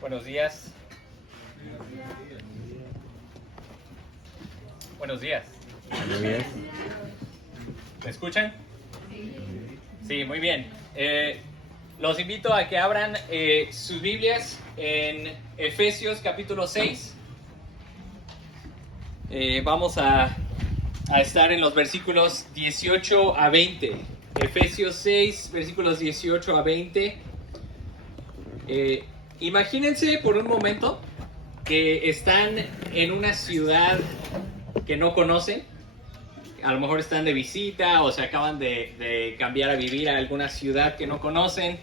Buenos días. Buenos días. Buenos días. ¿Me escuchan? Sí, muy bien. Los invito a que abran sus Biblias en Efesios capítulo 6. Vamos a estar en los versículos 18 a 20. Efesios 6, versículos 18 a 20. Imagínense por un momento que están en una ciudad que no conocen. A lo mejor están de visita o se acaban de cambiar a vivir a alguna ciudad que no conocen.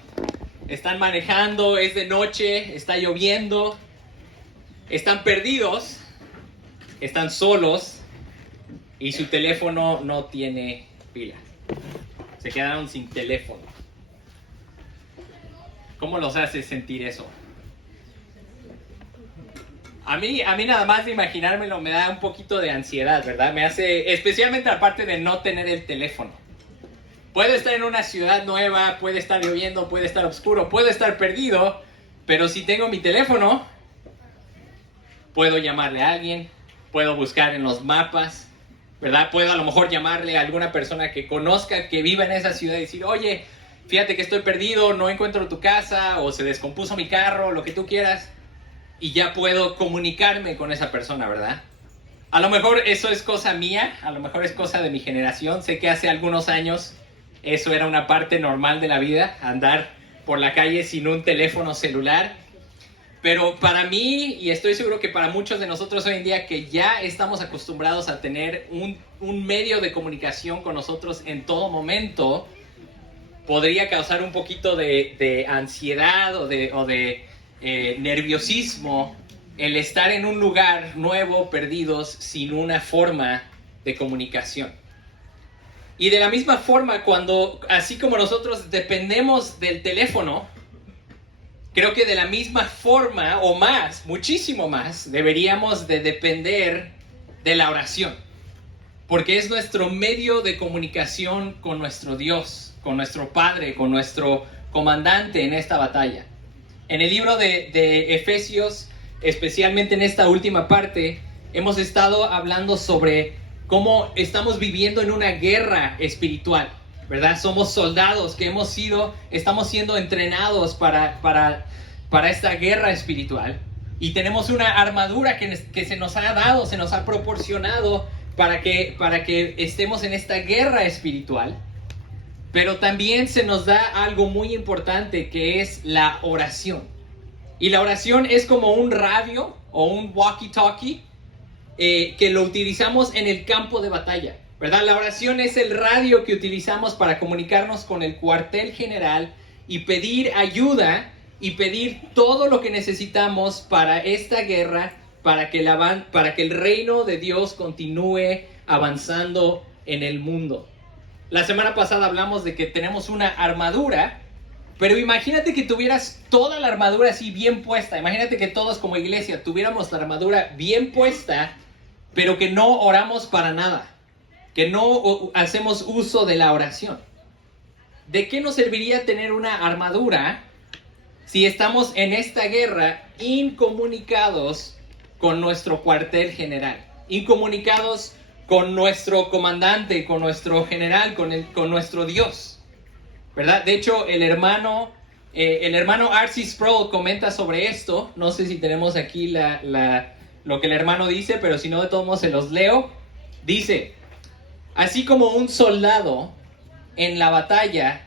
Están manejando, es de noche, está lloviendo. Están perdidos, están solos y su teléfono no tiene pila. Se quedaron sin teléfono. ¿Cómo los hace sentir eso? A mí nada más de imaginármelo me da un poquito de ansiedad, ¿verdad? Me hace, especialmente aparte de no tener el teléfono. Puedo estar en una ciudad nueva, puede estar lloviendo, puede estar oscuro, puedo estar perdido, pero si tengo mi teléfono, puedo llamarle a alguien, puedo buscar en los mapas, ¿verdad? Puedo a lo mejor llamarle a alguna persona que conozca, que viva en esa ciudad y decir, oye, fíjate que estoy perdido, no encuentro tu casa, o se descompuso mi carro, lo que tú quieras. Y ya puedo comunicarme con esa persona, ¿verdad? A lo mejor eso es cosa mía, a lo mejor es cosa de mi generación. Sé que hace algunos años eso era una parte normal de la vida, andar por la calle sin un teléfono celular. Pero para mí, y estoy seguro que para muchos de nosotros hoy en día, que ya estamos acostumbrados a tener un medio de comunicación con nosotros en todo momento, podría causar un poquito de ansiedad o de nerviosismo el estar en un lugar nuevo, perdidos, sin una forma de comunicación. Y de la misma forma, así como nosotros dependemos del teléfono, creo que de la misma forma, o más, muchísimo más, deberíamos de depender de la oración. Porque es nuestro medio de comunicación con nuestro Dios, con nuestro Padre, con nuestro comandante en esta batalla. En el libro de Efesios, especialmente en esta última parte, hemos estado hablando sobre cómo estamos viviendo en una guerra espiritual, ¿verdad? Somos soldados que estamos siendo entrenados para esta guerra espiritual. Y tenemos una armadura que se nos ha dado, se nos ha proporcionado para que estemos en esta guerra espiritual. Pero también se nos da algo muy importante, que es la oración. Y la oración es como un radio o un walkie-talkie que lo utilizamos en el campo de batalla, ¿verdad? La oración es el radio que utilizamos para comunicarnos con el cuartel general y pedir ayuda y pedir todo lo que necesitamos para esta guerra, para que el reino de Dios continúe avanzando en el mundo. La semana pasada hablamos de que tenemos una armadura, pero imagínate que tuvieras toda la armadura así bien puesta. Imagínate que todos como iglesia tuviéramos la armadura bien puesta, pero que no oramos para nada, que no hacemos uso de la oración. ¿De qué nos serviría tener una armadura si estamos en esta guerra incomunicados con nuestro cuartel general, incomunicados con nuestro comandante, con nuestro general, con nuestro Dios, ¿verdad? De hecho, el hermano R.C. Sproul comenta sobre esto. No sé si tenemos aquí lo que el hermano dice, pero si no, de todos modos se los leo. Dice, así como un soldado en la batalla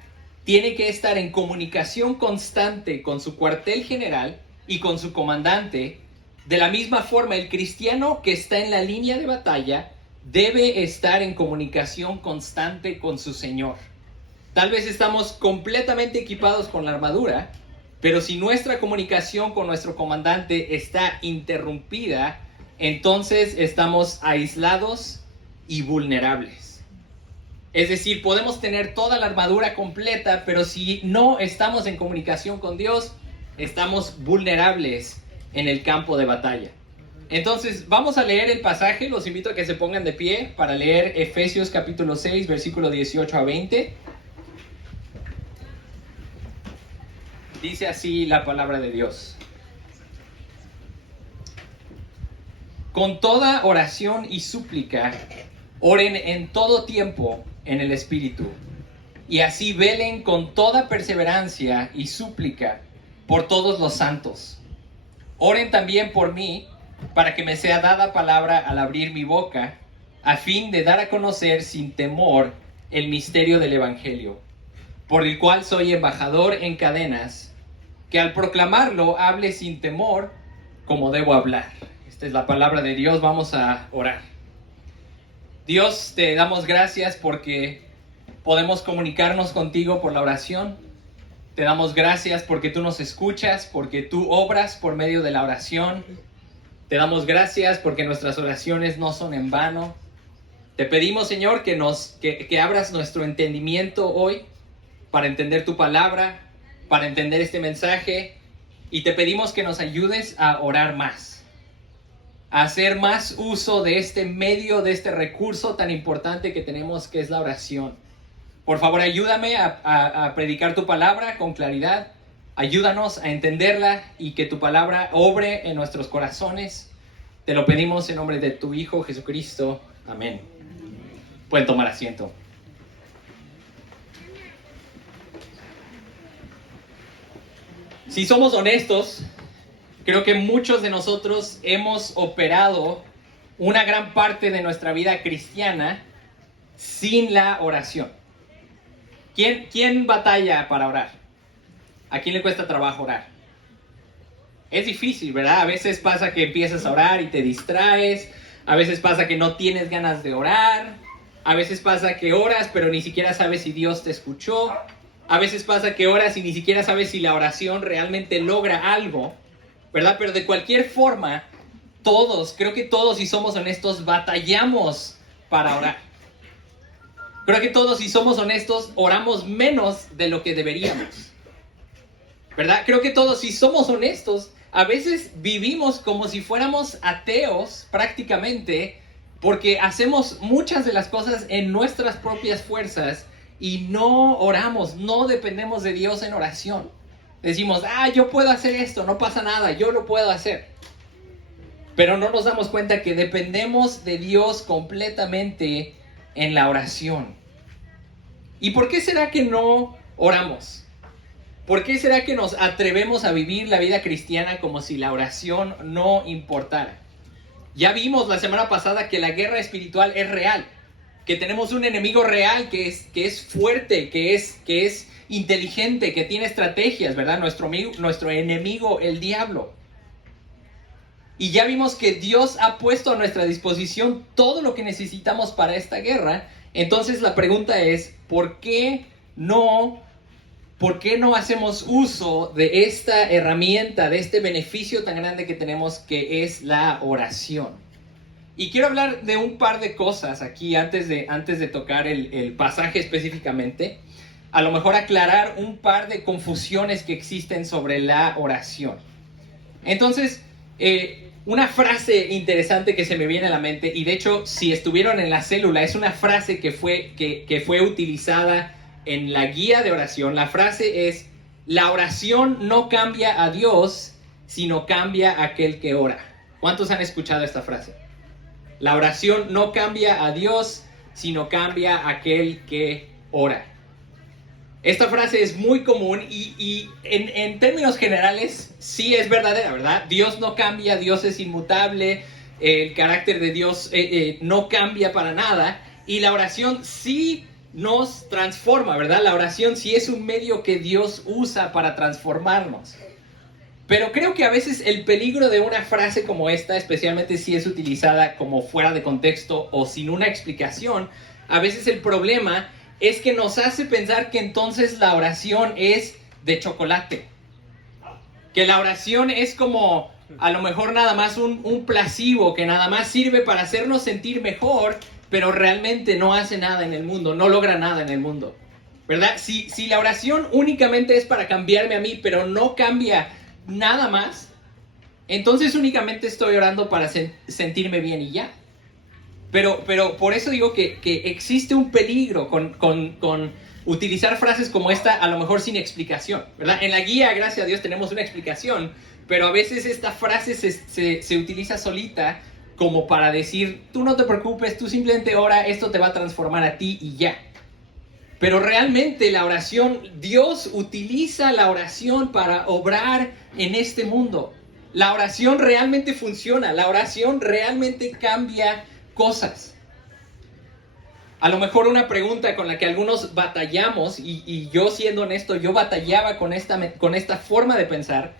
tiene que estar en comunicación constante con su cuartel general y con su comandante, de la misma forma el cristiano que está en la línea de batalla debe estar en comunicación constante con su Señor. Tal vez estamos completamente equipados con la armadura, pero si nuestra comunicación con nuestro comandante está interrumpida, entonces estamos aislados y vulnerables. Es decir, podemos tener toda la armadura completa, pero si no estamos en comunicación con Dios, estamos vulnerables en el campo de batalla. Entonces, vamos a leer el pasaje. Los invito a que se pongan de pie para leer Efesios capítulo 6, versículo 18 a 20. Dice así la palabra de Dios. Con toda oración y súplica, oren en todo tiempo en el Espíritu, y así velen con toda perseverancia y súplica por todos los santos. Oren también por mí, para que me sea dada palabra al abrir mi boca, a fin de dar a conocer sin temor el misterio del Evangelio, por el cual soy embajador en cadenas, que al proclamarlo hable sin temor como debo hablar. Esta es la palabra de Dios. Vamos a orar. Dios, te damos gracias porque podemos comunicarnos contigo por la oración. Te damos gracias porque tú nos escuchas, porque tú obras por medio de la oración. Te damos gracias porque nuestras oraciones no son en vano. Te pedimos, Señor, que abras nuestro entendimiento hoy para entender tu palabra, para entender este mensaje, y te pedimos que nos ayudes a orar más, a hacer más uso de este medio, de este recurso tan importante que tenemos, que es la oración. Por favor, ayúdame a predicar tu palabra con claridad. Ayúdanos a entenderla y que tu palabra obre en nuestros corazones. Te lo pedimos en nombre de tu Hijo Jesucristo. Amén. Pueden tomar asiento. Si somos honestos, creo que muchos de nosotros hemos operado una gran parte de nuestra vida cristiana sin la oración. ¿Quién batalla para orar? ¿A quién le cuesta trabajo orar? Es difícil, ¿verdad? A veces pasa que empiezas a orar y te distraes. A veces pasa que no tienes ganas de orar. A veces pasa que oras pero ni siquiera sabes si Dios te escuchó. A veces pasa que oras y ni siquiera sabes si la oración realmente logra algo, ¿verdad? Pero de cualquier forma, creo que todos, si somos honestos, batallamos para orar. Creo que todos, si somos honestos, oramos menos de lo que deberíamos, ¿verdad? Creo que todos, si somos honestos, a veces vivimos como si fuéramos ateos prácticamente, porque hacemos muchas de las cosas en nuestras propias fuerzas y no oramos, no dependemos de Dios en oración. Decimos, yo puedo hacer esto, no pasa nada, yo lo puedo hacer. Pero no nos damos cuenta que dependemos de Dios completamente en la oración. ¿Y por qué será que no oramos? ¿Por qué será que nos atrevemos a vivir la vida cristiana como si la oración no importara? Ya vimos la semana pasada que la guerra espiritual es real, que tenemos un enemigo real que es fuerte, que es inteligente, que tiene estrategias, ¿verdad? Nuestro enemigo, el diablo. Y ya vimos que Dios ha puesto a nuestra disposición todo lo que necesitamos para esta guerra. Entonces la pregunta es, ¿por qué no hacemos uso de esta herramienta, de este beneficio tan grande que tenemos, que es la oración? Y quiero hablar de un par de cosas aquí antes de tocar el pasaje específicamente. A lo mejor aclarar un par de confusiones que existen sobre la oración. Entonces, una frase interesante que se me viene a la mente, y de hecho, si estuvieron en la célula, es una frase que fue utilizada en la guía de oración. La frase es: la oración no cambia a Dios, sino cambia a aquel que ora. ¿Cuántos han escuchado esta frase? La oración no cambia a Dios, sino cambia a aquel que ora. Esta frase es muy común y en términos generales sí es verdadera, ¿verdad? Dios no cambia, Dios es inmutable, el carácter de Dios no cambia para nada, y la oración sí nos transforma, ¿verdad? La oración sí es un medio que Dios usa para transformarnos. Pero creo que a veces el peligro de una frase como esta, especialmente si es utilizada como fuera de contexto o sin una explicación, a veces el problema es que nos hace pensar que entonces la oración es de chocolate. Que la oración es como a lo mejor nada más un placebo, que nada más sirve para hacernos sentir mejor, pero realmente no hace nada en el mundo, no logra nada en el mundo, ¿verdad? Si la oración únicamente es para cambiarme a mí, pero no cambia nada más, entonces únicamente estoy orando para sentirme bien y ya. Pero por eso digo que existe un peligro con utilizar frases como esta, a lo mejor sin explicación, ¿verdad? En la guía, gracias a Dios, tenemos una explicación, pero a veces esta frase se utiliza solita como para decir, tú no te preocupes, tú simplemente ora, esto te va a transformar a ti y ya. Pero realmente la oración, Dios utiliza la oración para obrar en este mundo. La oración realmente funciona, la oración realmente cambia cosas. A lo mejor una pregunta con la que algunos batallamos, y yo siendo honesto, yo batallaba con esta forma de pensar,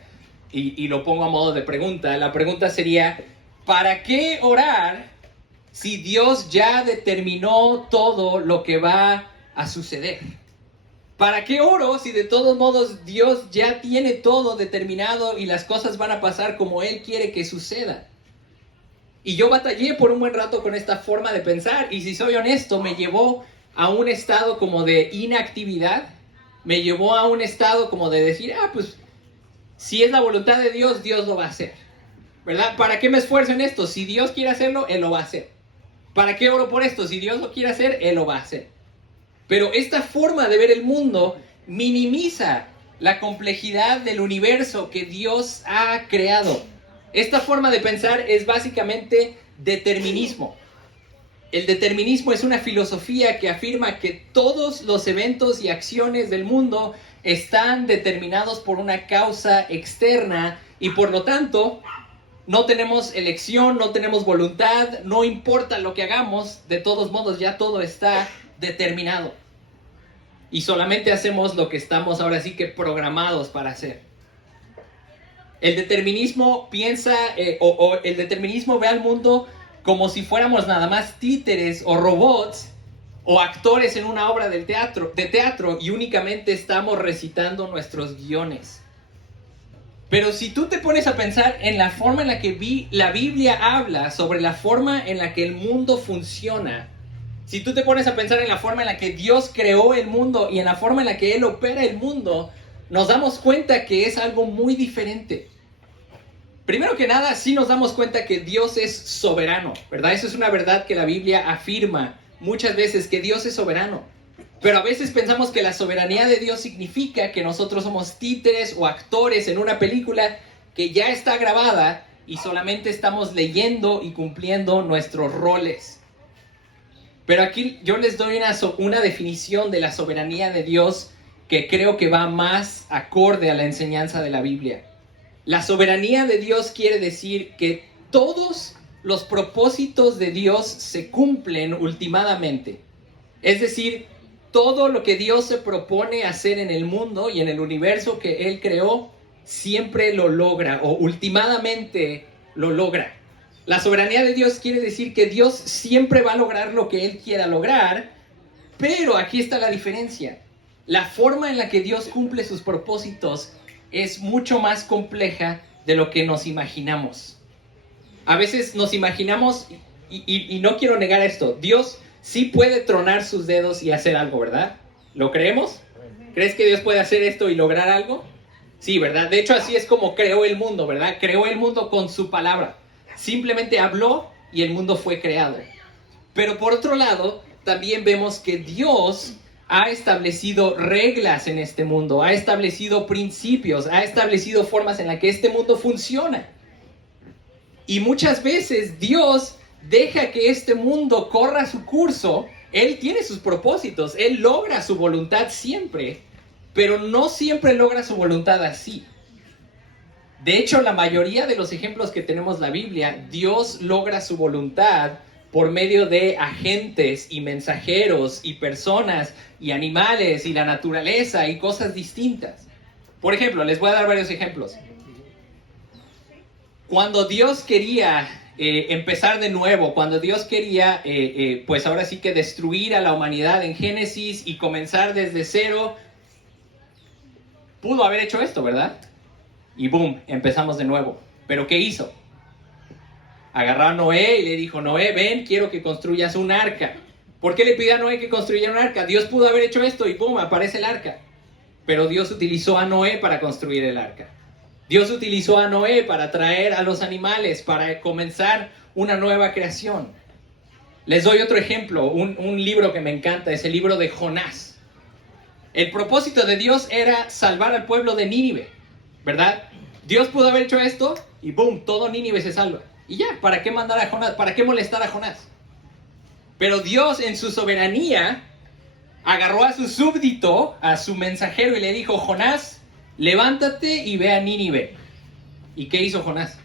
y lo pongo a modo de pregunta. La pregunta sería, ¿para qué orar si Dios ya determinó todo lo que va a suceder? ¿Para qué oro si de todos modos Dios ya tiene todo determinado y las cosas van a pasar como Él quiere que suceda? Y yo batallé por un buen rato con esta forma de pensar, y si soy honesto, me llevó a un estado como de inactividad, me llevó a un estado como de decir, pues si es la voluntad de Dios, Dios lo va a hacer, ¿verdad? ¿Para qué me esfuerzo en esto? Si Dios quiere hacerlo, Él lo va a hacer. ¿Para qué oro por esto? Si Dios lo quiere hacer, Él lo va a hacer. Pero esta forma de ver el mundo minimiza la complejidad del universo que Dios ha creado. Esta forma de pensar es básicamente determinismo. El determinismo es una filosofía que afirma que todos los eventos y acciones del mundo están determinados por una causa externa y por lo tanto no tenemos elección, no tenemos voluntad, no importa lo que hagamos, de todos modos ya todo está determinado. Y solamente hacemos lo que estamos ahora sí que programados para hacer. El determinismo piensa, el determinismo ve al mundo como si fuéramos nada más títeres o robots o actores en una obra de teatro y únicamente estamos recitando nuestros guiones. Pero si tú te pones a pensar en la forma en la que la Biblia habla sobre la forma en la que el mundo funciona, si tú te pones a pensar en la forma en la que Dios creó el mundo y en la forma en la que Él opera el mundo, nos damos cuenta que es algo muy diferente. Primero que nada, sí nos damos cuenta que Dios es soberano, ¿verdad? Eso es una verdad que la Biblia afirma muchas veces, que Dios es soberano. Pero a veces pensamos que la soberanía de Dios significa que nosotros somos títeres o actores en una película que ya está grabada y solamente estamos leyendo y cumpliendo nuestros roles. Pero aquí yo les doy una definición de la soberanía de Dios que creo que va más acorde a la enseñanza de la Biblia. La soberanía de Dios quiere decir que todos los propósitos de Dios se cumplen ultimadamente. Es decir, todo lo que Dios se propone hacer en el mundo y en el universo que Él creó, siempre lo logra o ultimadamente lo logra. La soberanía de Dios quiere decir que Dios siempre va a lograr lo que Él quiera lograr, pero aquí está la diferencia. La forma en la que Dios cumple sus propósitos es mucho más compleja de lo que nos imaginamos. A veces nos imaginamos, y no quiero negar esto, Dios sí puede tronar sus dedos y hacer algo, ¿verdad? ¿Lo creemos? ¿Crees que Dios puede hacer esto y lograr algo? Sí, ¿verdad? De hecho, así es como creó el mundo, ¿verdad? Creó el mundo con su palabra. Simplemente habló y el mundo fue creado. Pero por otro lado, también vemos que Dios ha establecido reglas en este mundo, ha establecido principios, ha establecido formas en las que este mundo funciona. Y muchas veces Dios deja que este mundo corra su curso. Él tiene sus propósitos, Él logra su voluntad siempre, pero no siempre logra su voluntad así. De hecho, la mayoría de los ejemplos que tenemos en la Biblia, Dios logra su voluntad por medio de agentes y mensajeros y personas y animales y la naturaleza y cosas distintas. Por ejemplo, les voy a dar varios ejemplos. Cuando Dios quería empezar de nuevo, cuando Dios quería, pues ahora sí que destruir a la humanidad en Génesis y comenzar desde cero, pudo haber hecho esto, ¿verdad? Y boom, empezamos de nuevo. ¿Pero qué hizo? Agarró a Noé y le dijo, Noé, ven, quiero que construyas un arca. ¿Por qué le pidió a Noé que construyera un arca? Dios pudo haber hecho esto y boom, aparece el arca. Pero Dios utilizó a Noé para construir el arca. Dios utilizó a Noé para traer a los animales, para comenzar una nueva creación. Les doy otro ejemplo, un libro que me encanta, es el libro de Jonás. El propósito de Dios era salvar al pueblo de Nínive, ¿verdad? Dios pudo haber hecho esto y boom, todo Nínive se salva. Y ya, ¿para qué mandar a Jonás? ¿Para qué molestar a Jonás? Pero Dios en su soberanía agarró a su súbdito, a su mensajero y le dijo, Jonás, levántate y ve a Nínive. ¿Y qué hizo Jonás?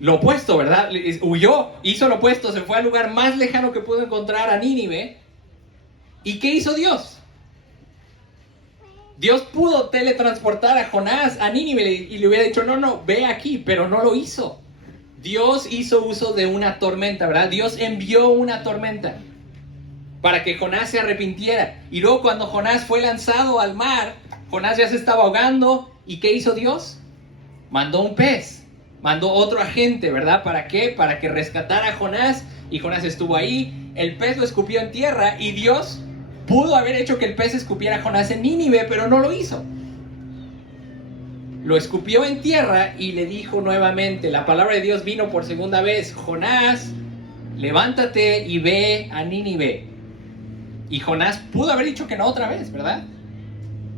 Lo opuesto, ¿verdad? Huyó, hizo lo opuesto, se fue al lugar más lejano que pudo encontrar, a Nínive. ¿Y qué hizo Dios? Dios pudo teletransportar a Jonás a Nínive y le hubiera dicho, no, ve aquí, pero no lo hizo. Dios hizo uso de una tormenta, ¿verdad? Dios envió una tormenta para que Jonás se arrepintiera. Y luego cuando Jonás fue lanzado al mar, Jonás ya se estaba ahogando. ¿Y qué hizo Dios? Mandó un pez, mandó otro agente, ¿verdad? ¿Para qué? Para que rescatara a Jonás. Y Jonás estuvo ahí, el pez lo escupió en tierra y Dios pudo haber hecho que el pez escupiera a Jonás en Nínive, pero no lo hizo. Lo escupió en tierra y le dijo nuevamente, la palabra de Dios vino por segunda vez, Jonás, levántate y ve a Nínive. Y Jonás pudo haber dicho que no otra vez, ¿verdad?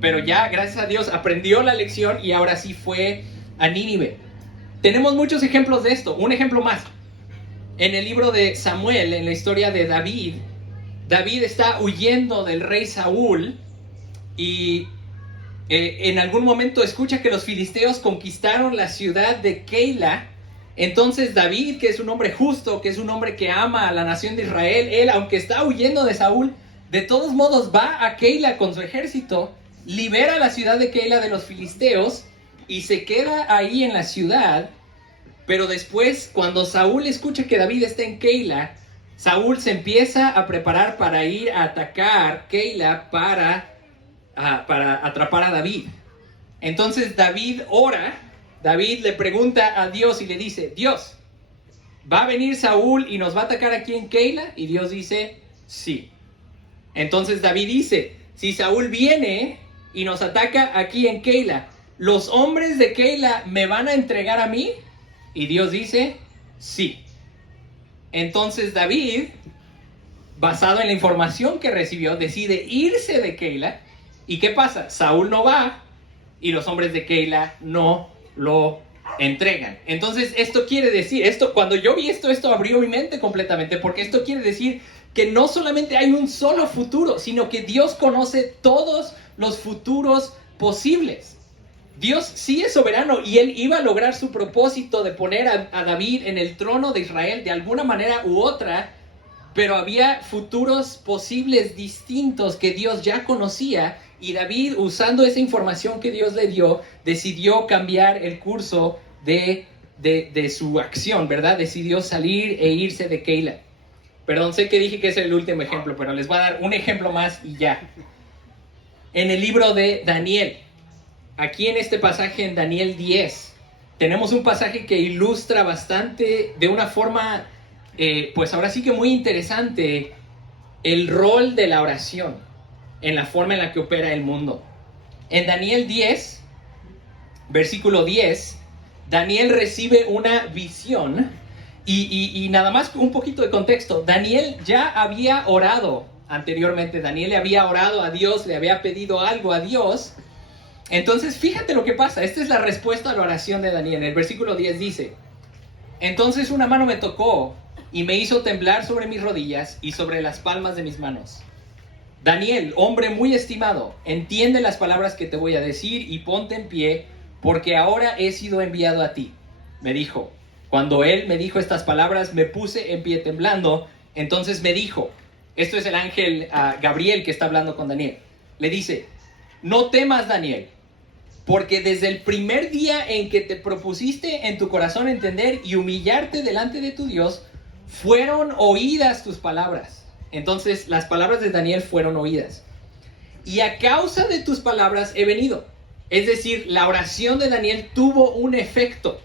Pero ya, gracias a Dios, aprendió la lección y ahora sí fue a Nínive. Tenemos muchos ejemplos de esto. Un ejemplo más. En el libro de Samuel, en la historia de David, David está huyendo del rey Saúl y en algún momento escucha que los filisteos conquistaron la ciudad de Keila. Entonces David, que es un hombre justo, que es un hombre que ama a la nación de Israel, él, aunque está huyendo de Saúl, de todos modos va a Keila con su ejército, libera la ciudad de Keila de los filisteos y se queda ahí en la ciudad. Pero después, cuando Saúl escucha que David está en Keila, Saúl se empieza a preparar para ir a atacar Keila para atrapar a David. Entonces David ora, David le pregunta a Dios y le dice, Dios, ¿va a venir Saúl y nos va a atacar aquí en Keila? Y Dios dice, sí. Entonces David dice, si Saúl viene y nos ataca aquí en Keila, ¿los hombres de Keila me van a entregar a mí? Y Dios dice, sí. Entonces David, basado en la información que recibió, decide irse de Keila. ¿Y qué pasa? Saúl no va y los hombres de Keila no lo entregan. Entonces esto quiere decir, cuando yo vi esto abrió mi mente completamente, porque esto quiere decir que no solamente hay un solo futuro, sino que Dios conoce todos los futuros posibles. Dios sí es soberano y él iba a lograr su propósito de poner a David en el trono de Israel de alguna manera u otra, pero había futuros posibles distintos que Dios ya conocía y David, usando esa información que Dios le dio, decidió cambiar el curso de su acción, ¿verdad? Decidió salir e irse de Keila. Perdón, sé que dije que es el último ejemplo, pero les voy a dar un ejemplo más y ya. En el libro de Daniel, aquí en este pasaje en Daniel 10, tenemos un pasaje que ilustra bastante, de una forma, pues ahora sí que muy interesante, el rol de la oración en la forma en la que opera el mundo. En Daniel 10, versículo 10, Daniel recibe una visión y nada más un poquito de contexto. Daniel ya había orado anteriormente, Daniel le había orado a Dios, le había pedido algo a Dios. Entonces, fíjate lo que pasa. Esta es la respuesta a la oración de Daniel. El versículo 10 dice, entonces una mano me tocó y me hizo temblar sobre mis rodillas y sobre las palmas de mis manos. Daniel, hombre muy estimado, entiende las palabras que te voy a decir y ponte en pie, porque ahora he sido enviado a ti. Me dijo. Cuando él me dijo estas palabras, me puse en pie temblando. Entonces me dijo, esto es el ángel Gabriel que está hablando con Daniel. Le dice, no temas, Daniel, porque desde el primer día en que te propusiste en tu corazón entender y humillarte delante de tu Dios, fueron oídas tus palabras. Entonces las palabras de Daniel fueron oídas. Y a causa de tus palabras he venido. Es decir, la oración de Daniel tuvo un efecto.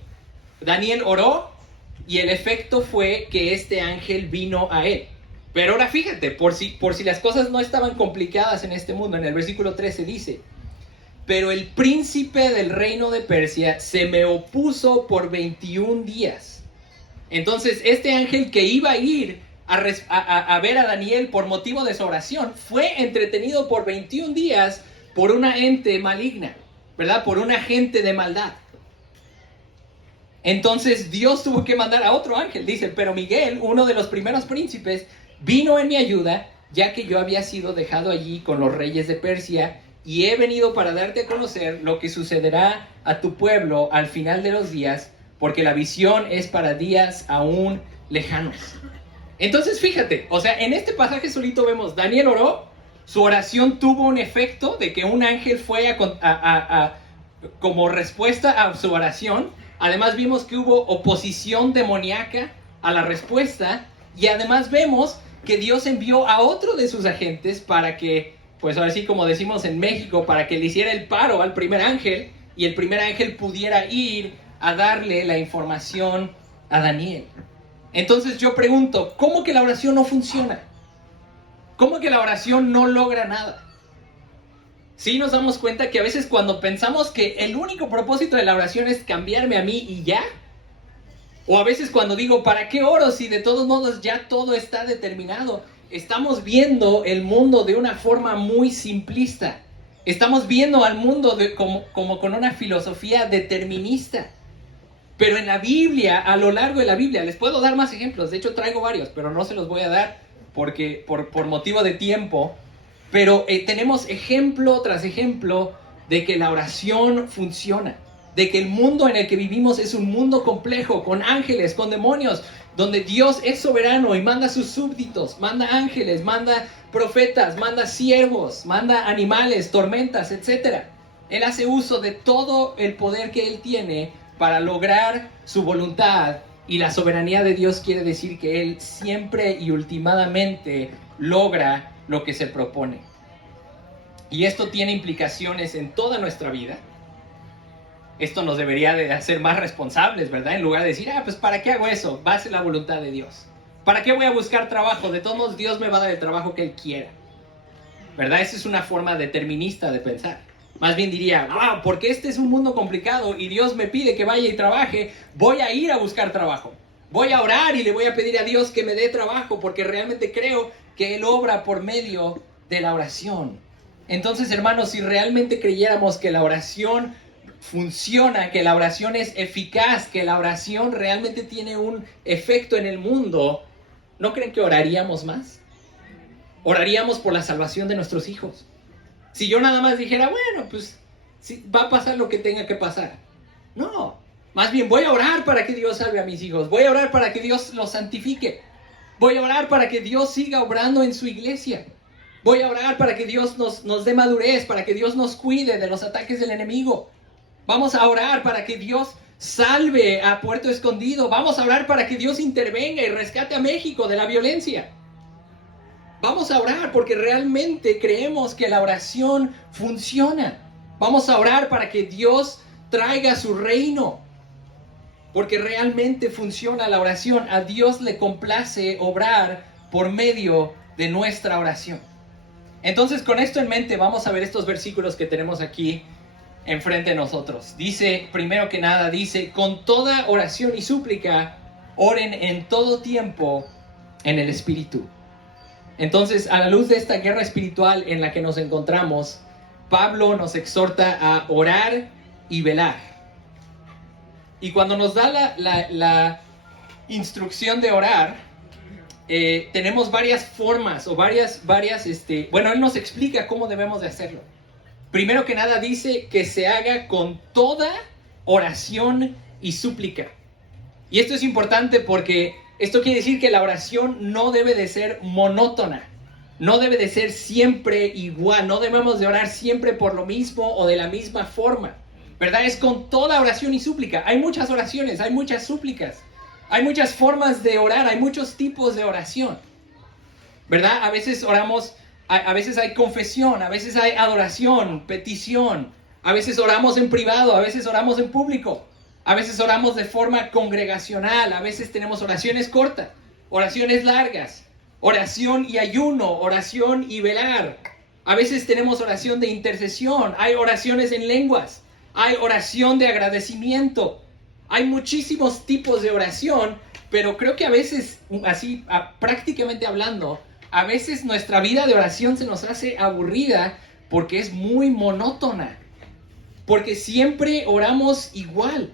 Daniel oró y el efecto fue que este ángel vino a él. Pero ahora fíjate, por si las cosas no estaban complicadas en este mundo, en el versículo 13 dice, pero el príncipe del reino de Persia se me opuso por 21 días. Entonces este ángel que iba a ir a ver a Daniel por motivo de su oración, fue entretenido por 21 días por una ente maligna, ¿verdad? Por un agente de maldad. Entonces Dios tuvo que mandar a otro ángel. Dice, pero Miguel, uno de los primeros príncipes, vino en mi ayuda, ya que yo había sido dejado allí con los reyes de Persia, y he venido para darte a conocer lo que sucederá a tu pueblo al final de los días, porque la visión es para días aún lejanos. Entonces fíjate, o sea, en este pasaje solito vemos, Daniel oró, su oración tuvo un efecto de que un ángel fue como respuesta a su oración. Además vimos que hubo oposición demoníaca a la respuesta, y además vemos que Dios envió a otro de sus agentes para que, pues ahora sí como decimos en México, para que le hiciera el paro al primer ángel, y el primer ángel pudiera ir a darle la información a Daniel. Entonces yo pregunto, ¿cómo que la oración no funciona? ¿Cómo que la oración no logra nada? Sí nos damos cuenta que a veces cuando pensamos que el único propósito de la oración es cambiarme a mí y ya, o a veces cuando digo, ¿para qué oro si de todos modos ya todo está determinado? Estamos viendo el mundo de una forma muy simplista. Estamos viendo al mundo como con una filosofía determinista. Pero en la Biblia, a lo largo de la Biblia, les puedo dar más ejemplos. De hecho traigo varios, pero no se los voy a dar porque por motivo de tiempo. Pero tenemos ejemplo tras ejemplo de que la oración funciona. De que el mundo en el que vivimos es un mundo complejo, con ángeles, con demonios, donde Dios es soberano y manda a sus súbditos, manda ángeles, manda profetas, manda siervos, manda animales, tormentas, etc. Él hace uso de todo el poder que Él tiene para lograr su voluntad, y la soberanía de Dios quiere decir que Él siempre y ultimadamente logra lo que se propone. Y esto tiene implicaciones en toda nuestra vida. Esto nos debería de hacer más responsables, ¿verdad? En lugar de decir, pues ¿para qué hago eso? Va a ser la voluntad de Dios. ¿Para qué voy a buscar trabajo? De todos modos, Dios me va a dar el trabajo que Él quiera, ¿verdad? Esa es una forma determinista de pensar. Más bien diría, wow, porque este es un mundo complicado y Dios me pide que vaya y trabaje, voy a ir a buscar trabajo. Voy a orar y le voy a pedir a Dios que me dé trabajo, porque realmente creo que Él obra por medio de la oración. Entonces, hermanos, si realmente creyéramos que la oración funciona, que la oración es eficaz, que la oración realmente tiene un efecto en el mundo, ¿no creen que oraríamos más? Oraríamos por la salvación de nuestros hijos. Si yo nada más dijera, bueno, pues sí, va a pasar lo que tenga que pasar. No, más bien voy a orar para que Dios salve a mis hijos. Voy a orar para que Dios los santifique. Voy a orar para que Dios siga obrando en su iglesia. Voy a orar para que Dios nos dé madurez, para que Dios nos cuide de los ataques del enemigo. Vamos a orar para que Dios salve a Puerto Escondido. Vamos a orar para que Dios intervenga y rescate a México de la violencia. Vamos a orar porque realmente creemos que la oración funciona. Vamos a orar para que Dios traiga su reino, porque realmente funciona la oración. A Dios le complace obrar por medio de nuestra oración. Entonces, con esto en mente, vamos a ver estos versículos que tenemos aquí enfrente de nosotros. Dice, primero que nada, dice, con toda oración y súplica, oren en todo tiempo en el Espíritu. Entonces, a la luz de esta guerra espiritual en la que nos encontramos, Pablo nos exhorta a orar y velar. Y cuando nos da la instrucción de orar, tenemos varias formas o varias bueno, él nos explica cómo debemos de hacerlo. Primero que nada dice que se haga con toda oración y súplica. Y esto es importante porque esto quiere decir que la oración no debe de ser monótona, no debe de ser siempre igual, no debemos de orar siempre por lo mismo o de la misma forma, ¿verdad? Es con toda oración y súplica. Hay muchas oraciones, hay muchas súplicas, hay muchas formas de orar, hay muchos tipos de oración, ¿verdad? A veces oramos, a veces hay confesión, a veces hay adoración, petición, a veces oramos en privado, a veces oramos en público. A veces oramos de forma congregacional, a veces tenemos oraciones cortas, oraciones largas, oración y ayuno, oración y velar. A veces tenemos oración de intercesión, hay oraciones en lenguas, hay oración de agradecimiento, Hay muchísimos tipos de oración, pero creo que a veces, así prácticamente hablando, a veces nuestra vida de oración se nos hace aburrida porque es muy monótona. Porque siempre oramos igual.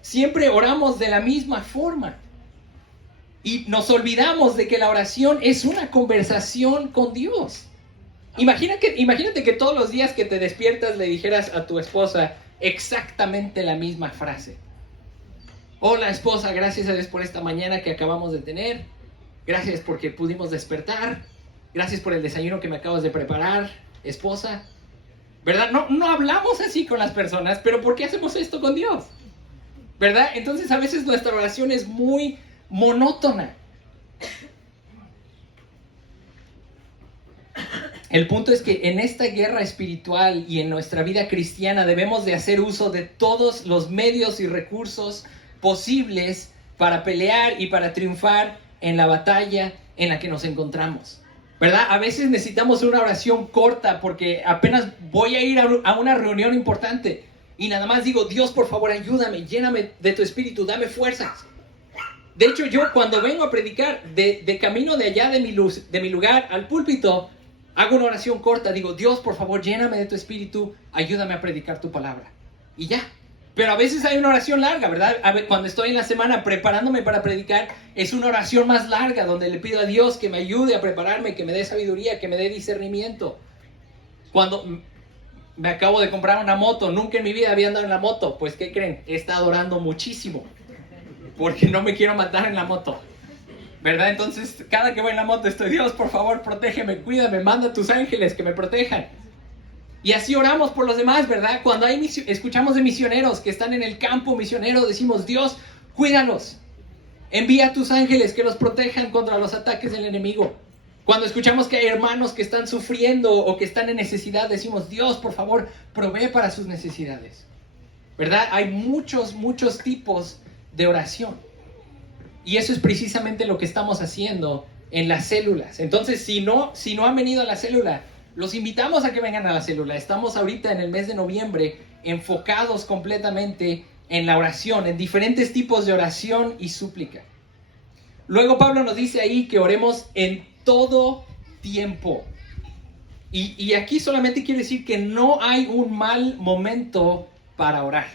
Siempre oramos de la misma forma. Y nos olvidamos de que la oración es una conversación con Dios. Imagínate que todos los días que te despiertas le dijeras a tu esposa exactamente la misma frase. Hola esposa, gracias a Dios por esta mañana que acabamos de tener. Gracias porque pudimos despertar. Gracias por el desayuno que me acabas de preparar, esposa. ¿Verdad? No hablamos así con las personas, pero ¿por qué hacemos esto con Dios? ¿Verdad? Entonces a veces nuestra oración es muy monótona. El punto es que en esta guerra espiritual y en nuestra vida cristiana debemos de hacer uso de todos los medios y recursos posibles para pelear y para triunfar en la batalla en la que nos encontramos. ¿Verdad? A veces necesitamos una oración corta porque apenas voy a ir a una reunión importante y nada más digo, Dios, por favor, ayúdame, lléname de tu espíritu, dame fuerzas. De hecho, yo cuando vengo a predicar de camino de allá de mi lugar al púlpito, hago una oración corta, digo, Dios, por favor, lléname de tu espíritu, ayúdame a predicar tu palabra. Y ya. Pero a veces hay una oración larga, ¿verdad? Cuando estoy en la semana preparándome para predicar, es una oración más larga donde le pido a Dios que me ayude a prepararme, que me dé sabiduría, que me dé discernimiento. Cuando me acabo de comprar una moto, nunca en mi vida había andado en la moto, pues ¿qué creen? He estado orando muchísimo, porque no me quiero matar en la moto, ¿verdad? Entonces, cada que voy en la moto estoy, Dios, por favor, protégeme, cuídame, manda a tus ángeles que me protejan. Y así oramos por los demás, ¿verdad? Cuando escuchamos de misioneros que están en el campo misionero, decimos, Dios, cuídalos. Envía a tus ángeles que los protejan contra los ataques del enemigo. Cuando escuchamos que hay hermanos que están sufriendo o que están en necesidad, decimos, Dios, por favor, provee para sus necesidades. ¿Verdad? Hay muchos tipos de oración. Y eso es precisamente lo que estamos haciendo en las células. Entonces, si no han venido a la célula, los invitamos a que vengan a la célula. Estamos ahorita en el mes de noviembre enfocados completamente en la oración, en diferentes tipos de oración y súplica. Luego Pablo nos dice ahí que oremos en todo tiempo. Y aquí solamente quiere decir que no hay un mal momento para orar.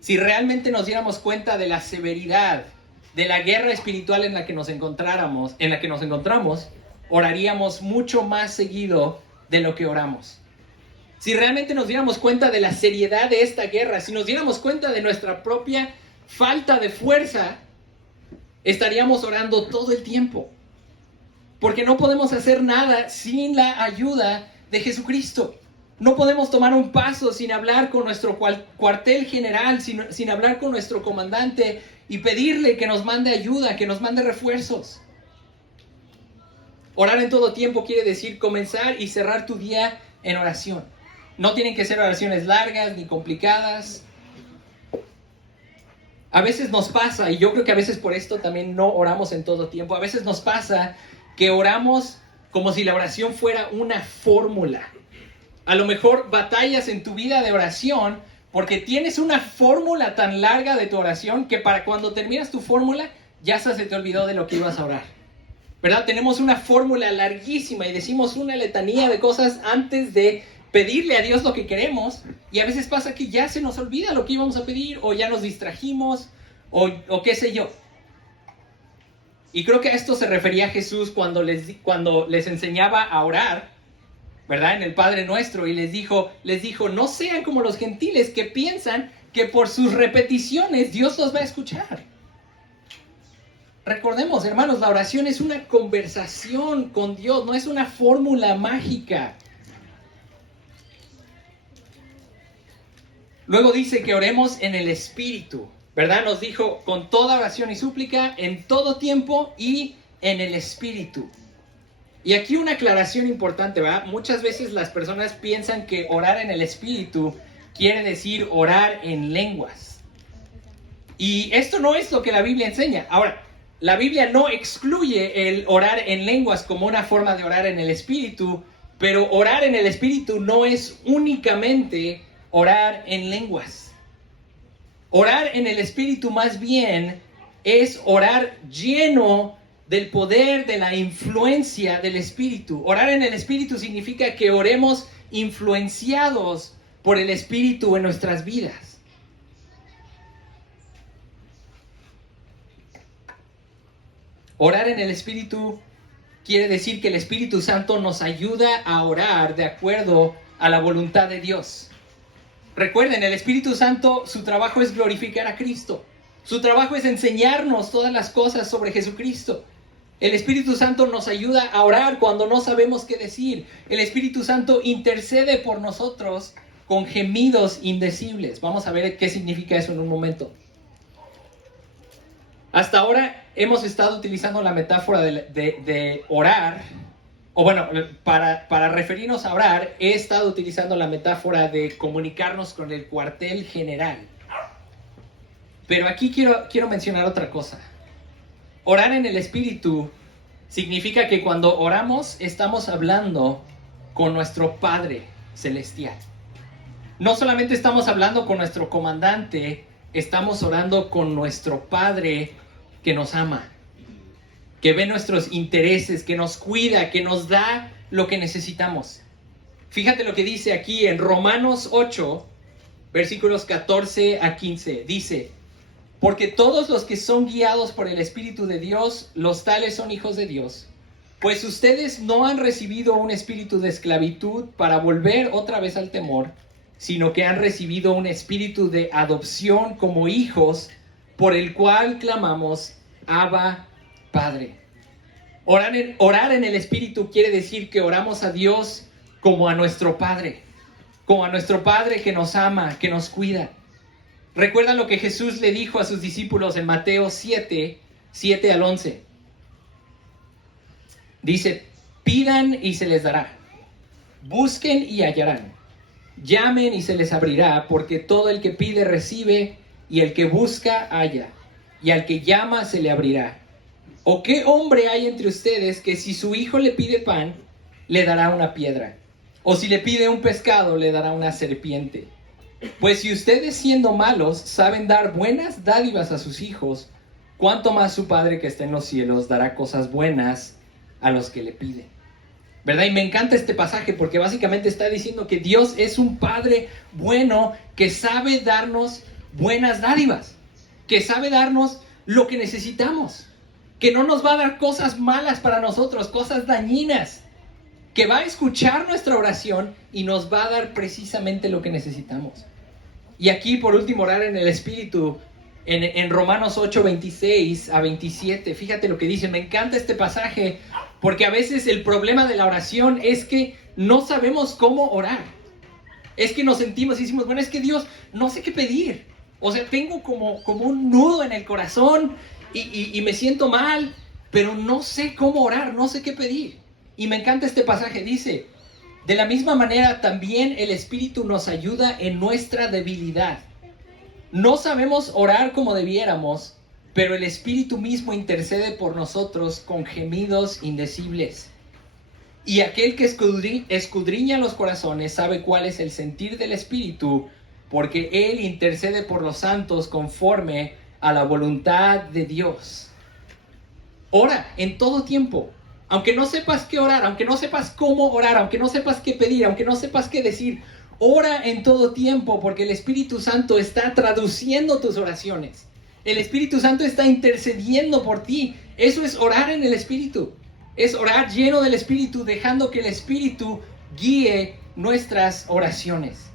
Si realmente nos diéramos cuenta de la severidad de la guerra espiritual en la que nos encontramos, oraríamos mucho más seguido de lo que oramos. Si realmente nos diéramos cuenta de la seriedad de esta guerra, si nos diéramos cuenta de nuestra propia falta de fuerza, estaríamos orando todo el tiempo. Porque no podemos hacer nada sin la ayuda de Jesucristo. No podemos tomar un paso sin hablar con nuestro cuartel general, sin hablar con nuestro comandante y pedirle que nos mande ayuda, que nos mande refuerzos. Orar en todo tiempo quiere decir comenzar y cerrar tu día en oración. No tienen que ser oraciones largas ni complicadas. A veces nos pasa, y yo creo que a veces por esto también no oramos en todo tiempo, a veces nos pasa que oramos como si la oración fuera una fórmula. A lo mejor batallas en tu vida de oración porque tienes una fórmula tan larga de tu oración que para cuando terminas tu fórmula ya se te olvidó de lo que ibas a orar. ¿Verdad? Tenemos una fórmula larguísima y decimos una letanía de cosas antes de pedirle a Dios lo que queremos, y a veces pasa que ya se nos olvida lo que íbamos a pedir, o ya nos distrajimos, o qué sé yo. Y creo que a esto se refería Jesús cuando les enseñaba a orar, ¿verdad? En el Padre Nuestro, y les dijo, no sean como los gentiles que piensan que por sus repeticiones Dios los va a escuchar. Recordemos, hermanos, la oración es una conversación con Dios, no es una fórmula mágica. Luego dice que oremos en el Espíritu, ¿verdad? Nos dijo con toda oración y súplica, en todo tiempo y en el Espíritu. Y aquí una aclaración importante, ¿verdad? Muchas veces las personas piensan que orar en el Espíritu quiere decir orar en lenguas. Y esto no es lo que la Biblia enseña. Ahora, la Biblia no excluye el orar en lenguas como una forma de orar en el Espíritu, pero orar en el Espíritu no es únicamente orar en lenguas. Orar en el Espíritu más bien es orar lleno del poder, de la influencia del Espíritu. Orar en el Espíritu significa que oremos influenciados por el Espíritu en nuestras vidas. Orar en el Espíritu quiere decir que el Espíritu Santo nos ayuda a orar de acuerdo a la voluntad de Dios. Recuerden, el Espíritu Santo, su trabajo es glorificar a Cristo. Su trabajo es enseñarnos todas las cosas sobre Jesucristo. El Espíritu Santo nos ayuda a orar cuando no sabemos qué decir. El Espíritu Santo intercede por nosotros con gemidos indecibles. Vamos a ver qué significa eso en un momento. Hasta ahora hemos estado utilizando la metáfora de orar, o bueno, para referirnos a orar, he estado utilizando la metáfora de comunicarnos con el cuartel general. Pero aquí quiero mencionar otra cosa. Orar en el Espíritu significa que cuando oramos estamos hablando con nuestro Padre Celestial. No solamente estamos hablando con nuestro comandante, estamos orando con nuestro Padre que nos ama, que ve nuestros intereses, que nos cuida, que nos da lo que necesitamos. Fíjate lo que dice aquí en Romanos 8, versículos 14 a 15. Dice: porque todos los que son guiados por el Espíritu de Dios, los tales son hijos de Dios. Pues ustedes no han recibido un espíritu de esclavitud para volver otra vez al temor, sino que han recibido un espíritu de adopción como hijos, por el cual clamamos: Abba, Padre. Orar en el Espíritu quiere decir que oramos a Dios como a nuestro Padre que nos ama, que nos cuida. Recuerda lo que Jesús le dijo a sus discípulos en Mateo 7 al 11. Dice: pidan y se les dará, busquen y hallarán, llamen y se les abrirá, porque todo el que pide recibe, y el que busca halla, y al que llama se le abrirá. ¿O qué hombre hay entre ustedes que si su hijo le pide pan, le dará una piedra? O si le pide un pescado, le dará una serpiente? Pues si ustedes, siendo malos, saben dar buenas dádivas a sus hijos, ¿cuánto más su Padre que está en los cielos dará cosas buenas a los que le piden? ¿Verdad? Y me encanta este pasaje porque básicamente está diciendo que Dios es un Padre bueno que sabe darnos buenas dádivas, que sabe darnos lo que necesitamos, que no nos va a dar cosas malas para nosotros, cosas dañinas, que va a escuchar nuestra oración y nos va a dar precisamente lo que necesitamos. Y aquí, por último, orar en el Espíritu, en Romanos 8, 26 a 27. Fíjate lo que dice. Me encanta este pasaje porque a veces el problema de la oración es que no sabemos cómo orar. Es que nos sentimos y decimos: bueno, es que Dios, no sé qué pedir. O sea, tengo como un nudo en el corazón y me siento mal, pero no sé cómo orar, no sé qué pedir. Y me encanta este pasaje. Dice: de la misma manera también el Espíritu nos ayuda en nuestra debilidad. No sabemos orar como debiéramos, pero el Espíritu mismo intercede por nosotros con gemidos indecibles. Y aquel que escudriña los corazones sabe cuál es el sentir del Espíritu, porque Él intercede por los santos conforme a la voluntad de Dios. Ora en todo tiempo. Aunque no sepas qué orar, aunque no sepas cómo orar, aunque no sepas qué pedir, aunque no sepas qué decir, ora en todo tiempo, porque el Espíritu Santo está traduciendo tus oraciones. El Espíritu Santo está intercediendo por ti. Eso es orar en el Espíritu. Es orar lleno del Espíritu, dejando que el Espíritu guíe nuestras oraciones.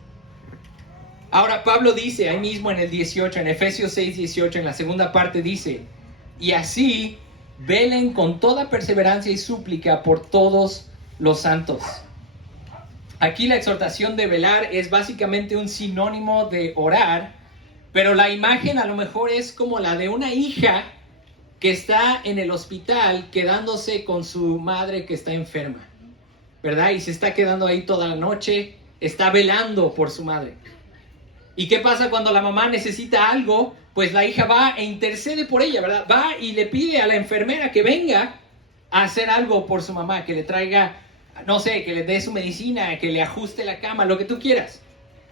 Ahora Pablo dice ahí mismo en el 18, en Efesios 6, 18, en la segunda parte dice: y así velen con toda perseverancia y súplica por todos los santos. Aquí la exhortación de velar es básicamente un sinónimo de orar, pero la imagen a lo mejor es como la de una hija que está en el hospital quedándose con su madre que está enferma, ¿verdad? Y se está quedando ahí toda la noche, está velando por su madre. ¿Y qué pasa cuando la mamá necesita algo? Pues la hija va e intercede por ella, ¿verdad? Va y le pide a la enfermera que venga a hacer algo por su mamá, que le traiga, no sé, que le dé su medicina, que le ajuste la cama, lo que tú quieras.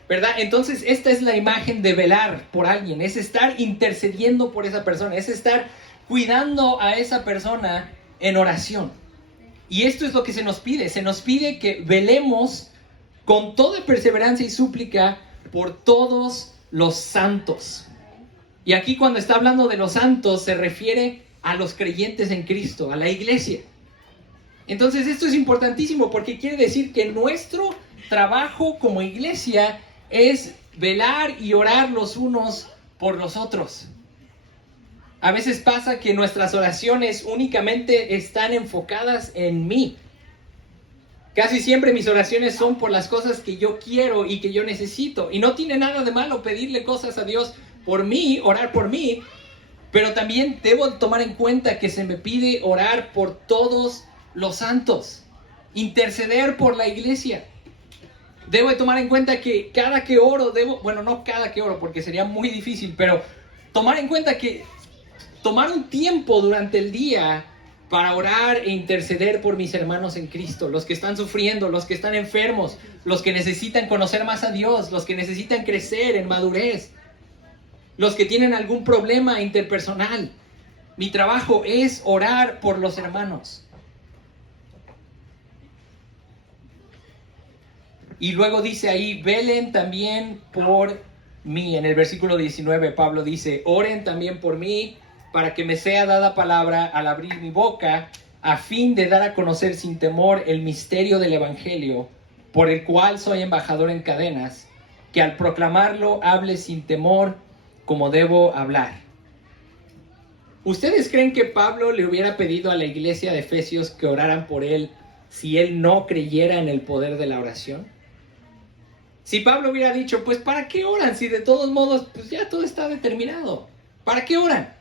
¿verdad? Entonces esta es la imagen de velar por alguien, es estar intercediendo por esa persona, es estar cuidando a esa persona en oración. Y esto es lo que se nos pide que velemos con toda perseverancia y súplica por todos los santos. Y aquí cuando está hablando de los santos se refiere a los creyentes en Cristo, a la iglesia. Entonces esto es importantísimo porque quiere decir que nuestro trabajo como iglesia es velar y orar los unos por los otros. A veces pasa que nuestras oraciones únicamente están enfocadas en mí. Casi siempre mis oraciones son por las cosas que yo quiero y que yo necesito. Y no tiene nada de malo pedirle cosas a Dios por mí, orar por mí. Pero también debo tomar en cuenta que se me pide orar por todos los santos. Interceder por la iglesia. Debo de tomar en cuenta que cada que oro, no cada que oro porque sería muy difícil, pero tomar en cuenta que tomar un tiempo durante el día para orar e interceder por mis hermanos en Cristo, los que están sufriendo, los que están enfermos, los que necesitan conocer más a Dios, los que necesitan crecer en madurez, los que tienen algún problema interpersonal. Mi trabajo es orar por los hermanos. Y luego dice ahí, velen también por mí. En el versículo 19 Pablo dice, oren también por mí, para que me sea dada palabra al abrir mi boca, a fin de dar a conocer sin temor el misterio del evangelio, por el cual soy embajador en cadenas, que al proclamarlo hable sin temor como debo hablar. ¿Ustedes creen que Pablo le hubiera pedido a la iglesia de Efesios que oraran por él si él no creyera en el poder de la oración? Si Pablo hubiera dicho, pues ¿para qué oran? Si de todos modos, pues ya todo está determinado. ¿Para qué oran?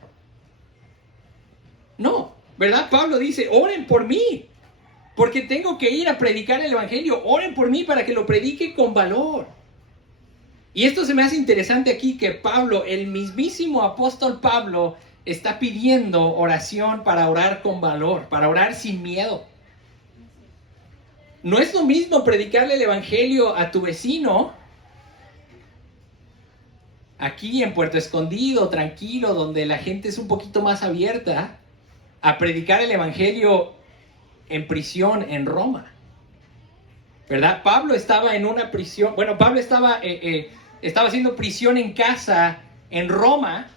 No, ¿verdad? Pablo dice, oren por mí, porque tengo que ir a predicar el evangelio. Oren por mí para que lo predique con valor. Y esto se me hace interesante aquí, que Pablo, el mismísimo apóstol Pablo, está pidiendo oración para orar con valor, para orar sin miedo. No es lo mismo predicarle el evangelio a tu vecino aquí en Puerto Escondido, tranquilo, donde la gente es un poquito más abierta, a predicar el evangelio en prisión en Roma, ¿verdad? Pablo estaba en una prisión, Pablo estaba haciendo prisión en casa en Roma,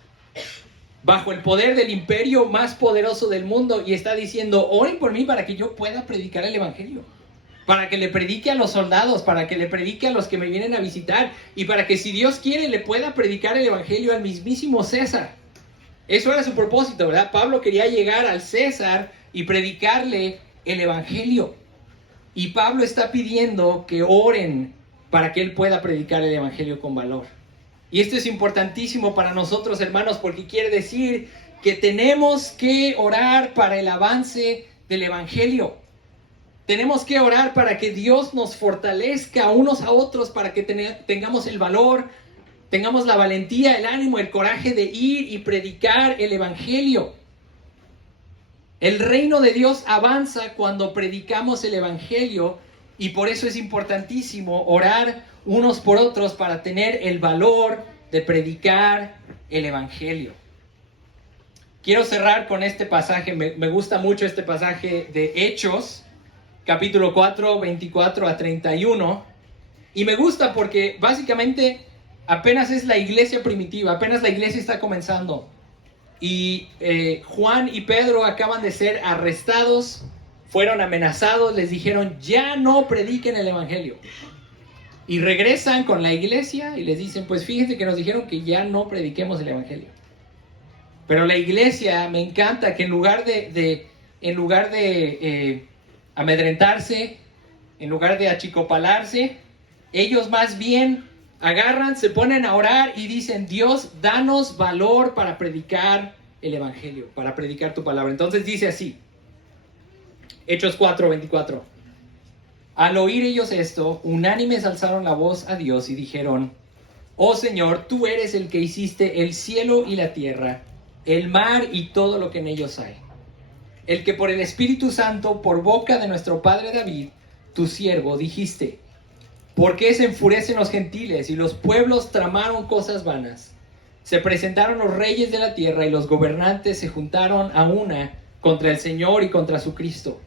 bajo el poder del imperio más poderoso del mundo, y está diciendo, oren por mí para que yo pueda predicar el evangelio, para que le predique a los soldados, para que le predique a los que me vienen a visitar, y para que si Dios quiere le pueda predicar el evangelio al mismísimo César. Eso era su propósito, ¿verdad? Pablo quería llegar al César y predicarle el evangelio. Y Pablo está pidiendo que oren para que él pueda predicar el evangelio con valor. Y esto es importantísimo para nosotros, hermanos, porque quiere decir que tenemos que orar para el avance del evangelio. Tenemos que orar para que Dios nos fortalezca unos a otros, para que tengamos el valor, tengamos la valentía, el ánimo, el coraje de ir y predicar el evangelio. El reino de Dios avanza cuando predicamos el evangelio, y por eso es importantísimo orar unos por otros para tener el valor de predicar el evangelio. Quiero cerrar con este pasaje, me gusta mucho este pasaje de Hechos, capítulo 4, 24 a 31, y me gusta porque básicamente apenas es la iglesia primitiva, apenas la iglesia está comenzando, y Juan y Pedro acaban de ser arrestados, fueron amenazados, les dijeron, ya no prediquen el evangelio, y regresan con la iglesia y les dicen, pues fíjense que nos dijeron que ya no prediquemos el evangelio. Pero la iglesia, me encanta que en lugar de amedrentarse, en lugar de achicopalarse, ellos más bien agarran, se ponen a orar y dicen, Dios, danos valor para predicar el evangelio, para predicar tu palabra. Entonces dice así, Hechos 4, 24. Al oír ellos esto, unánimes alzaron la voz a Dios y dijeron, oh Señor, tú eres el que hiciste el cielo y la tierra, el mar y todo lo que en ellos hay. El que por el Espíritu Santo, por boca de nuestro padre David, tu siervo, dijiste, ¿Por qué se enfurecen los gentiles y los pueblos tramaron cosas vanas? Se presentaron los reyes de la tierra y los gobernantes se juntaron a una contra el Señor y contra su Cristo.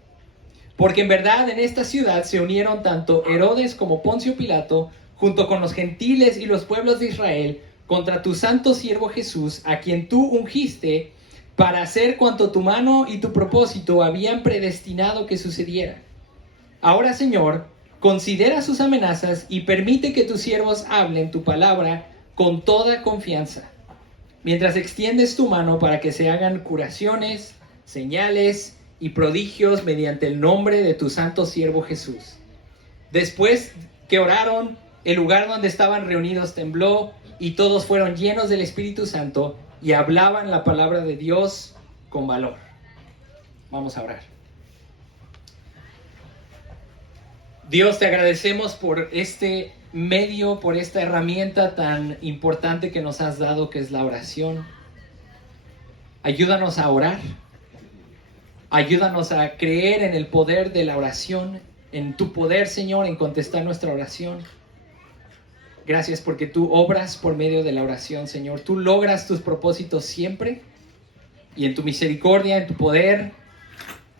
Porque en verdad en esta ciudad se unieron tanto Herodes como Poncio Pilato, junto con los gentiles y los pueblos de Israel, contra tu santo siervo Jesús, a quien tú ungiste, para hacer cuanto tu mano y tu propósito habían predestinado que sucediera. Ahora, Señor, considera sus amenazas y permite que tus siervos hablen tu palabra con toda confianza, mientras extiendes tu mano para que se hagan curaciones, señales y prodigios mediante el nombre de tu santo siervo Jesús. Después que oraron, el lugar donde estaban reunidos tembló y todos fueron llenos del Espíritu Santo y hablaban la palabra de Dios con valor. Vamos a orar. Dios, te agradecemos por este medio, por esta herramienta tan importante que nos has dado, que es la oración. Ayúdanos a orar. Ayúdanos a creer en el poder de la oración, en tu poder, Señor, en contestar nuestra oración. Gracias porque tú obras por medio de la oración, Señor. Tú logras tus propósitos siempre y en tu misericordia, en tu poder.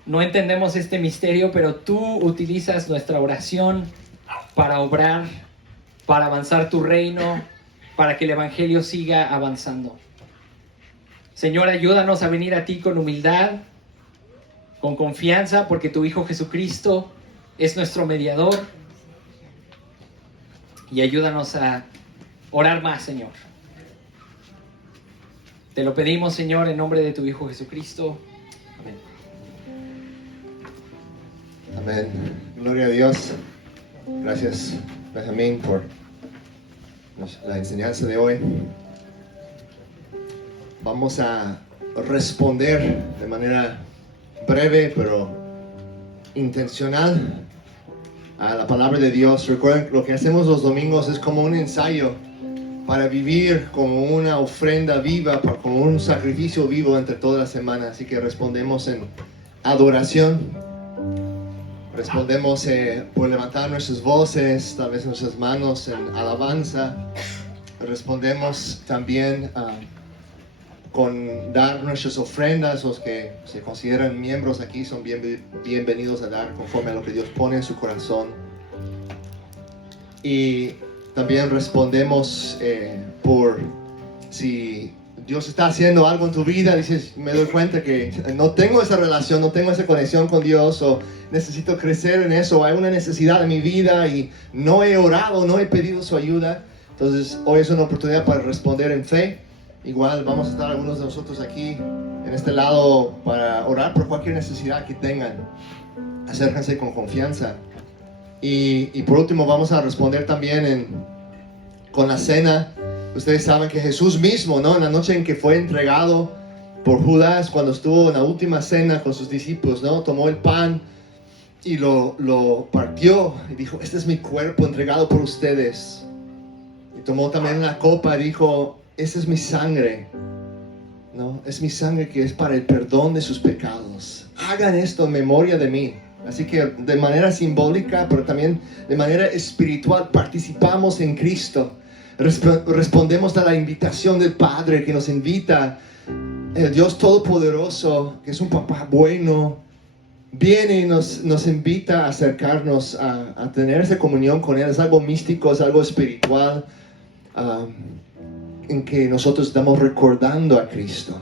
No entendemos este misterio, pero tú utilizas nuestra oración para obrar, para avanzar tu reino, para que el evangelio siga avanzando. Señor, ayúdanos a venir a ti con humildad, con confianza, porque tu Hijo Jesucristo es nuestro mediador. Y ayúdanos a orar más, Señor. Te lo pedimos, Señor, en nombre de tu Hijo Jesucristo. Amén. Amén. Gloria a Dios. Gracias, Benjamín, por la enseñanza de hoy. Vamos a responder de manera breve, pero intencional a la palabra de Dios. Recuerden, lo que hacemos los domingos es como un ensayo para vivir como una ofrenda viva, como un sacrificio vivo entre toda la semana. Así que respondemos en adoración. Respondemos por levantar nuestras voces, tal vez nuestras manos en alabanza. Respondemos también con dar nuestras ofrendas. Los que se consideran miembros aquí son bienvenidos a dar conforme a lo que Dios pone en su corazón. Y también respondemos por si Dios está haciendo algo en tu vida, dices, me doy cuenta que no tengo esa relación, no tengo esa conexión con Dios, o necesito crecer en eso, hay una necesidad en mi vida y no he orado, no he pedido su ayuda. Entonces hoy es una oportunidad para responder en fe. Igual vamos a estar algunos de nosotros aquí en este lado para orar por cualquier necesidad que tengan. Acérquense con confianza. Y por último vamos a responder también con la cena. Ustedes saben que Jesús mismo, ¿no? En la noche en que fue entregado por Judas, cuando estuvo en la última cena con sus discípulos, ¿no? Tomó el pan y lo partió y dijo, este es mi cuerpo entregado por ustedes. Y tomó también la copa y dijo, esta es mi sangre, ¿no? Es mi sangre que es para el perdón de sus pecados. Hagan esto en memoria de mí. Así que de manera simbólica, pero también de manera espiritual, participamos en Cristo. Respondemos a la invitación del Padre que nos invita. El Dios Todopoderoso, que es un papá bueno, viene y nos invita a acercarnos a tener esa comunión con Él. Es algo místico, es algo espiritual, en que nosotros estamos recordando a Cristo,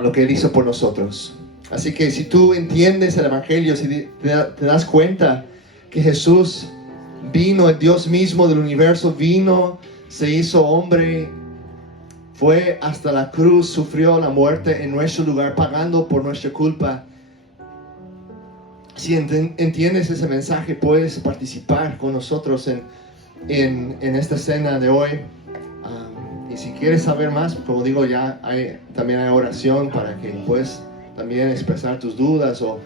lo que Él hizo por nosotros. Así que si tú entiendes el Evangelio, si te das cuenta que Jesús vino, el Dios mismo del universo vino, se hizo hombre, fue hasta la cruz, sufrió la muerte en nuestro lugar, pagando por nuestra culpa. Si entiendes ese mensaje, puedes participar con nosotros en esta cena de hoy. Y si quieres saber más, como digo, también hay oración para que puedas también expresar tus dudas o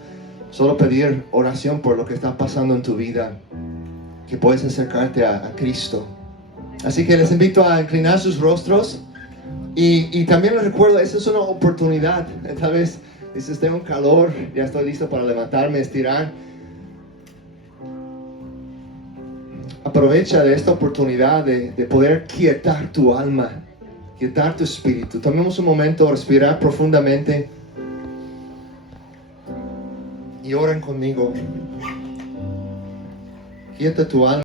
solo pedir oración por lo que está pasando en tu vida, que puedes acercarte a Cristo. Así que les invito a inclinar sus rostros y también les recuerdo, esta es una oportunidad. Tal vez dices, tengo un calor, ya estoy listo para levantarme, estirar. aprovecha de esta oportunidad de poder quietar tu alma, quietar tu espíritu. Tomemos un momento, respirar profundamente y oren conmigo. Quieta tu alma.